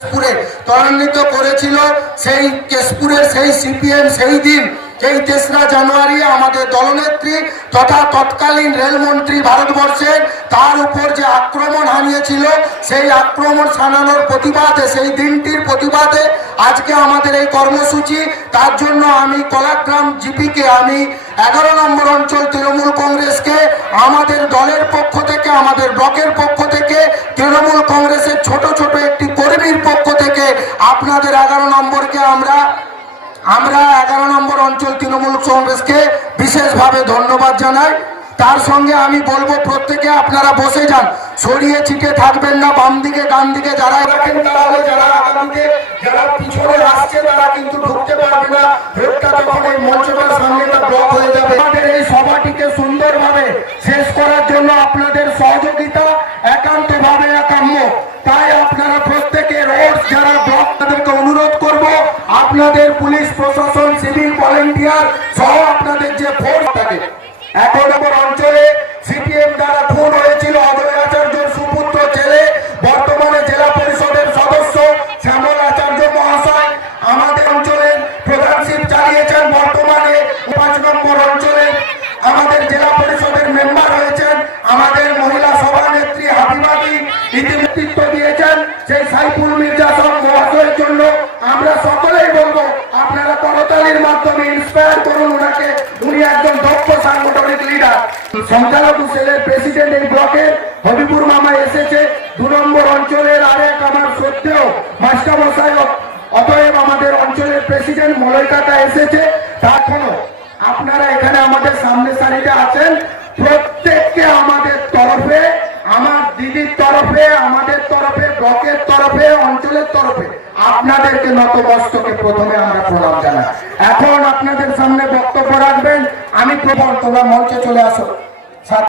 কেশপুরে ত্বরান্বিত করেছিল, সেই কেশপুরের সেই সিপিএম সেই দিন এই তেসরা জানুয়ারি আমাদের দলনেত্রী তথা তৎকালীন রেলমন্ত্রী ভারতবর্ষের তার উপর যে আক্রমণ হানিয়েছিল, সেই আক্রমণ সানানোর প্রতিবাদে, সেই দিনটির প্রতিবাদে আজকে আমাদের এই কর্মসূচি। তার জন্য আমি কলাগ্রাম জিপিকে, আমি এগারো নম্বর অঞ্চল তৃণমূল কংগ্রেসকে, আমাদের দলের পক্ষ থেকে, আমাদের ব্লকের আমরা এগারো নম্বর অঞ্চল তৃণমূল কংগ্রেসকে বিশেষভাবে ধন্যবাদ জানাই। তার সঙ্গে আমি বলব, প্রত্যেকে আপনারা বসে যান। ছড়িয়ে ছিটে থাকবেন না, বাম দিকে, ডান দিকে, যারা রাখেন তাহলে যারা আগামীতে যারা পিছনে আসছে তারা কিন্তু ঢুকতে পারবে না। ভোটটা তখন এই মঞ্চটার সামনেটা ব্লক হয়ে যাবে। আমাদের এই সভাটিকে সুন্দরভাবে শেষ করার জন্য আপনাদের সহযোগিতা একান্তভাবে একাম্য তাই আপনারা ভলেন্টিয়ার সহ আপনাদের যে ফোর্স থাকে। এক নম্বর অঞ্চলে সিপিএম দ্বারা খুন হয়েছিল, অজয় আচার্যের সুপুত্র ছেলে, বর্তমানে জেলা পরিষদের সদস্য শ্যামল আচার্য মহাশয়, আমাদের অঞ্চলের প্রধানশিপ চালিয়েছেন, বর্তমানে পাঁচ নম্বর অঞ্চলে আমাদের জেলা পরিষদের মেম্বার হয়েছেন আমাদের মহিলা সভানেত্রী হাবিবাদী ইতিমৃত্ব দিয়েছেন সেই সাইফুল মির্জা সঞ্চালক সেলের প্রেসিডেন্ট এই ব্লকের হবিপুর মামা এসেছে। দু নম্বর অঞ্চলের আরেক আমার সত্ত্বেও মাস্টারমশাই অতএব আমাদের অঞ্চলের প্রেসিডেন্ট মলয় কাকা এসেছে এখনও আপনারা এখানে আমাদের সামনে সারিতে আছেন। প্রত্যেককে আমাদের তরফে, আমার দিদির তরফে, আমাদের তরফে, ব্লকের তরফে, অঞ্চলের তরফে আপনাদেরকে নতমস্তকে প্রথমে আমরা প্রণাম জানাই। এখন আপনাদের সামনে বক্তব্য রাখবেন। আমি প্রবল তোমরা মঞ্চে চলে আসো। 사랑.